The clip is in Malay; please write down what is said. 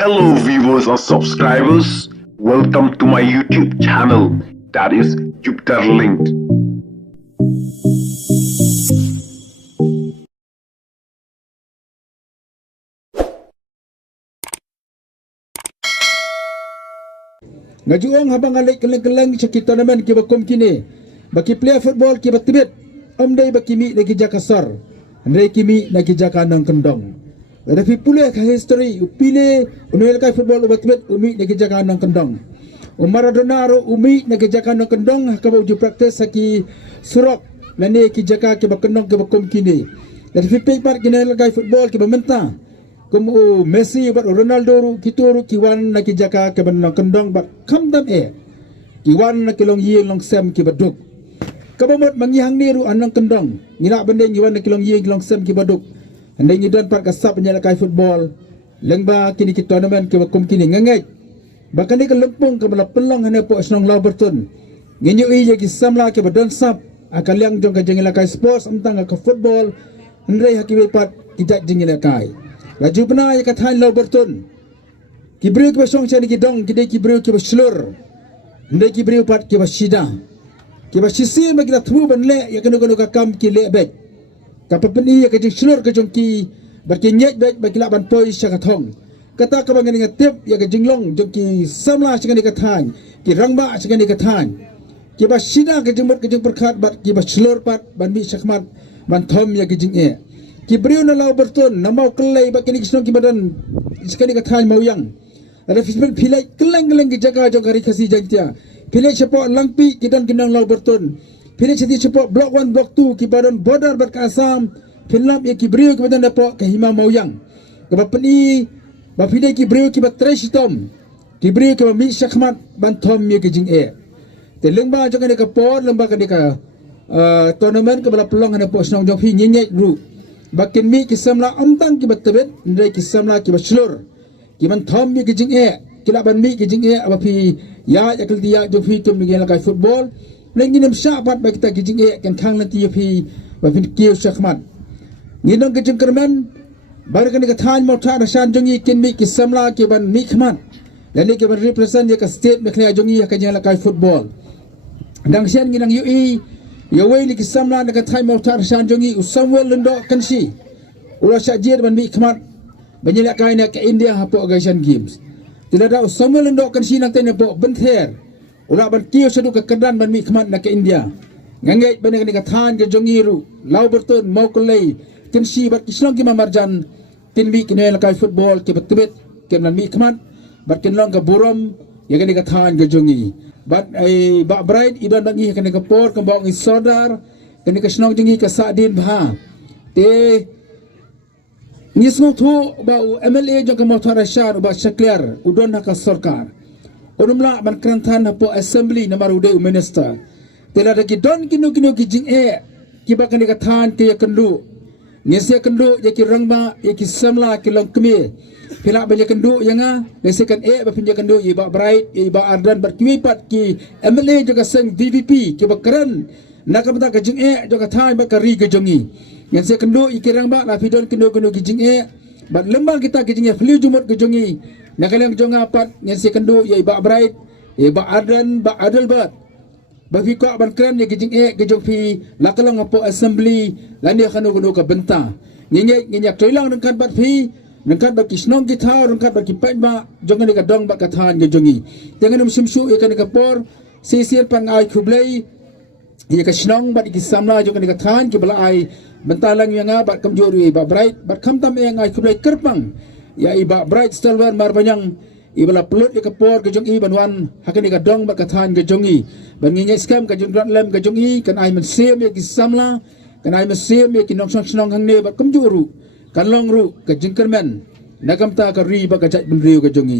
Hello viewers or subscribers, welcome to my YouTube channel, that is Jupiter Linked. Ngajuang habang alik keleng-keleng sakit tournament kiba kom kini. Baki player football kiba tibet. Amdai baki mi lagi jaka sar. Andai kimi lagi jaka nang kendong. Tapi pulih ke history upile unuel kai football ubat tibet umi lagi jaka nang kendong. Maradona ro umi lagi jaka nang kendong kaba uju praktis saki surok lani ki jaka kiba kendong kiba kom kini. Tapi pipar kini kai football kiba mentah. Como Messi bat Ronaldo ru kituru kiwan na kijaka ke banang kendong bat kamdam kiwan na kilong yeng long sem ki baduk kabamot mangihang ni ru anang kendong ngila bende kiwan na kilong yeng long sem ki baduk andai ngidan pat kasap penyalakai football lengba kini ki tournament ki bakum kini ngengej bahkan ni kelempung ke bala pelong hane po snong Lauberton nginyu i ki samla ki badan sap akan liang jong ka jengelakai sports amtang ka football ndrei hakiwe pat kijak jengelakai laju pernah yang kata Lauberton kibriu kiba song chani kidong kidai kibriu kiba slur ndai kibriu pat kiba shida kiba sisi ma kita thu ban le ya kanu ka kam ki le bet ka papeni ya ka jing slur ka jong ki bar ki nyet bet ba kila ban poi sha ka thong kata ka bangan ngatip ya ka jinglong jong ki samla chani ka than ki rangba chani ka than kiba shida ka jing perkhat bat kiba slur pat ban mi shakmat ban thom ya ka jing kibriu na Lauberton na mau kelai bak kini kisnong kibadan sekali kathan mau yang ada fisbel pilai keleng-keleng jaga jong hari kasih jantia pilai cepat langpi kidan kinang Lauberton pilai seti cepat block 1 block 2 kibadan border bat ke Asam filap ya kibriu kibadan dapat ke hima mau yang kebapeni bapidai kibriu kibat trash tom kibriu kibat mi syakmat bantom ya kijing te lengba jong ni ka por lengba ka ni ka tournament ke bala pelong hana po snong jong fi nyenyek ru bakin mi kisamla amtang ki batabet ndai kisamla ki baslur ki man thom mi kijing kila ban mi kijing abapi ya yakal dia jo fi tum mi kai football lengi nem sha pat ba kita kijing kan khang nanti fi ba fin kiu shakmat nginong kijing kerman bar kan ka than mo tha rasan jongi kin mi kisamla ki ban mi khman lani ki ban represent ya ka state me khla jongi ka jala kai football dang sian nginang ui Yawai ni kisamla na katay mo tar san jongi Samuel Lundo kansi ula syajir ban mi khmat banyala kay na ka India hapo Asian Games tilada Samuel Lundo kansi nang tay na po benther ula ban kiyo sadu ka kadan ban mi khmat na ka India ngangay ban ni kathan ka jongi ru Lauberton mau kulay kansi bat kislong ki mamarjan tinbi kinel kay football ki batibet ken mi khmat bat kinlong ka burom ya kan kathan ka jongi Bat ay ba bride iban bangi kan ka por kan baong isodar kan ka snong jingi ka sadin bha te nismo thu ba MLA jong ka motor shar ba shakler udon ka sarkar onumla ban kranthan po assembly na marude minister te la ki don kinu ki jing ki ba kan ka than ke kandu ngese kandu ya ki rangba ya ki samla ki long kmi pila banya kendu yanga lesekan ba pinja kendu iba bright iba ardan berkiwipat ki MLA juga seng VVP ki bakaran nakamta ka jing juga thai ba kari ke jongi yang se kendu ikirang ba la pidon kendu ki jing ba lembang kita ki jing flu jumut ke jongi nakalang jonga pat yang se kendu iba bright iba ardan ba adelbat ba fi ko ban kran ki jing ke jong fi lakalang po assembly lani khanu ka benta nginyak toilang dengan bat fi nangkat baki snong kita nangkat baki paitba jongan ni kadong ba kathan ge jongi dengan simsu ikan ka por sisir pangai khublai ye ka snong ba ki samla jongan ni kathan ki bala ai bentalang yang ba kamjori ba bright ba khamtam yang ai khublai kerpang ya iba bright stalwer marbanyang ibala plot ye ka por ge jongi banwan hakan ni kadong ba kathan ge jongi banginya scam ka jongran lem ge jongi kan ai man sem ye ki samla kan ai man sem ye ki nong snong hang ne ba kamjuru kan long ru ka jingkerman nagamta ka ri ba ka jat bin riu ka jongi